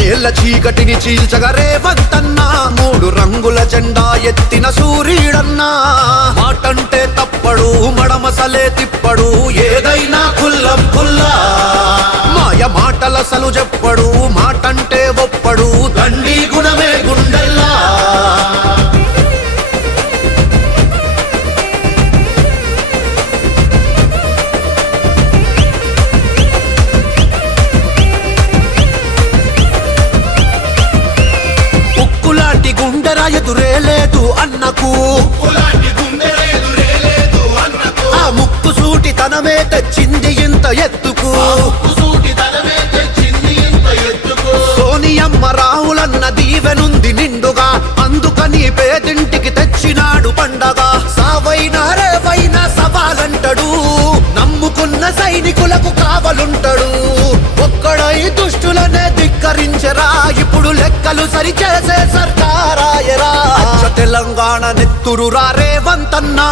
ఐదేళ్ల చీకటిని చీల్చగా రేవంతన్నా, మూడు రంగుల జెండా ఎత్తిన సూర్యుడన్నా. మాటంటే తప్పడు మడమసలే తిప్పడు, ఏదైనా కుల్లం కుల్లా. మాయ మాటలసలు చెప్పడు, మాటంటే ఒప్పడు, దండి గుణమే గుండెల్లా. ఉక్కులాంటి గుండెరా ఎదురే లేదు అన్నకు, ఆ ముక్కు సూటి తనమే తెచ్చింది ఇంత ఎత్తుకు. సోనియమ్మ రాహులన్న దీవెనుంది నిండుగా, అందుకని పేదింటికి తెచ్చినాడు పండగ. సావైనా రేవైనా సవాలంటాడు, నమ్ముకున్న సైనికులకు కావలుంటాడు. ఒక్కడై దుష్టులనే ధిక్కరించరా, ఇప్పుడు లెక్కలు సరిచేసే సర్కారాయరా. తెలంగాణ నెత్తురురా రేవంతన్నా.